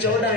14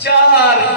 4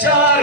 4